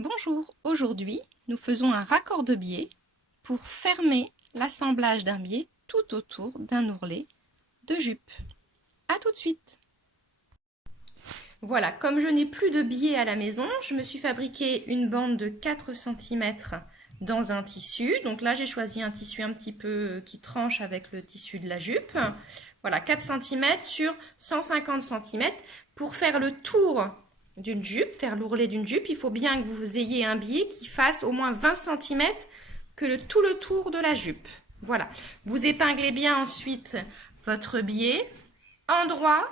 Bonjour, aujourd'hui nous faisons un raccord de biais pour fermer l'assemblage d'un biais tout autour d'un ourlet de jupe. A tout de suite. Voilà, comme je n'ai plus de biais à la maison, je me suis fabriqué une bande de 4 cm dans un tissu. Donc là j'ai choisi un tissu un petit peu qui tranche avec le tissu de la jupe. Voilà, 4 cm sur 150 cm pour faire le tour d'une jupe, faire l'ourlet d'une jupe, il faut bien que vous ayez un biais qui fasse au moins 20 cm que tout le tour de la jupe. Voilà. Vous épinglez bien ensuite votre biais, endroit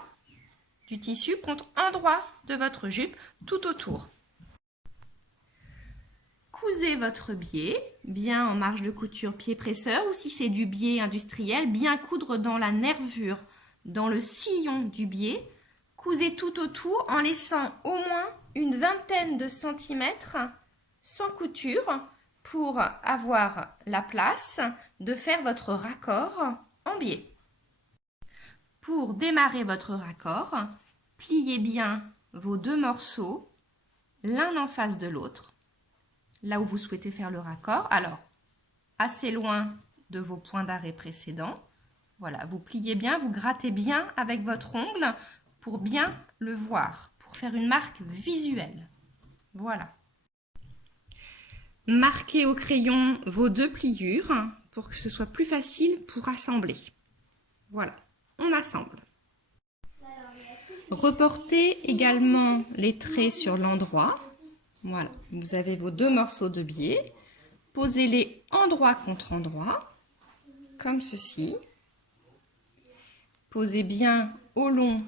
du tissu contre endroit de votre jupe, tout autour. Cousez votre biais, bien en marge de couture pied presseur, ou si c'est du biais industriel, bien coudre dans la nervure, dans le sillon du biais. Cousez tout autour en laissant au moins une vingtaine de centimètres sans couture pour avoir la place de faire votre raccord en biais. Pour démarrer votre raccord, pliez bien vos deux morceaux l'un en face de l'autre, là où vous souhaitez faire le raccord. Alors, assez loin de vos points d'arrêt précédents. Voilà, vous pliez bien, vous grattez bien avec votre ongle pour bien le voir, pour faire une marque visuelle. Voilà. Marquez au crayon vos deux pliures pour que ce soit plus facile pour assembler. Voilà, on assemble. Reportez également les traits sur l'endroit. Voilà, vous avez vos deux morceaux de biais. Posez-les endroit contre endroit, comme ceci. Posez bien au long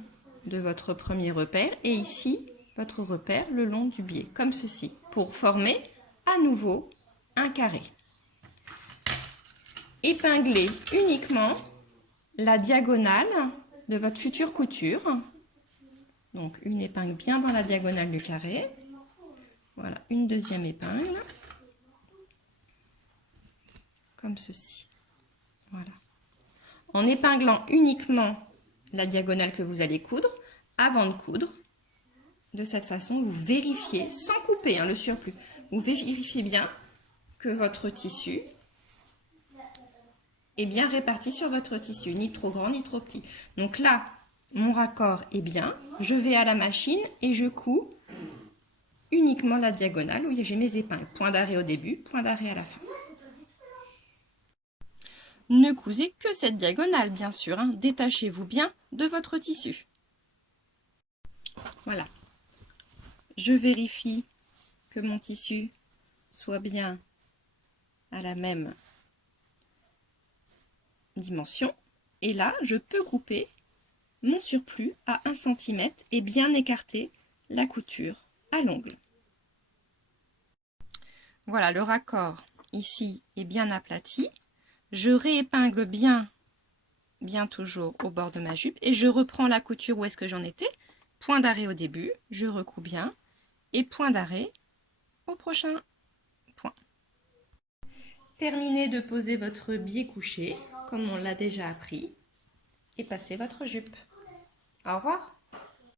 de votre premier repère et ici, votre repère le long du biais, comme ceci, pour former à nouveau un carré. Épinglez uniquement la diagonale de votre future couture. Donc une épingle bien dans la diagonale du carré. Voilà, une deuxième épingle. Comme ceci. Voilà. En épinglant uniquement la diagonale que vous allez coudre, avant de coudre, de cette façon, vous vérifiez, sans couper le surplus, vous vérifiez bien que votre tissu est bien réparti sur votre tissu, ni trop grand ni trop petit. Donc là, mon raccord est bien, je vais à la machine et je couds uniquement la diagonale où j'ai mes épingles. Point d'arrêt au début, point d'arrêt à la fin. Ne cousez que cette diagonale, bien sûr. Détachez-vous bien de votre tissu. Voilà. Je vérifie que mon tissu soit bien à la même dimension. Et là, je peux couper mon surplus à 1 cm et bien écarter la couture à l'ongle. Voilà, le raccord ici est bien aplati. Je réépingle bien toujours au bord de ma jupe et je reprends la couture où est-ce que j'en étais. Point d'arrêt au début, je recouds bien et point d'arrêt au prochain point. Terminez de poser votre biais couché comme on l'a déjà appris et passez votre jupe. Au revoir.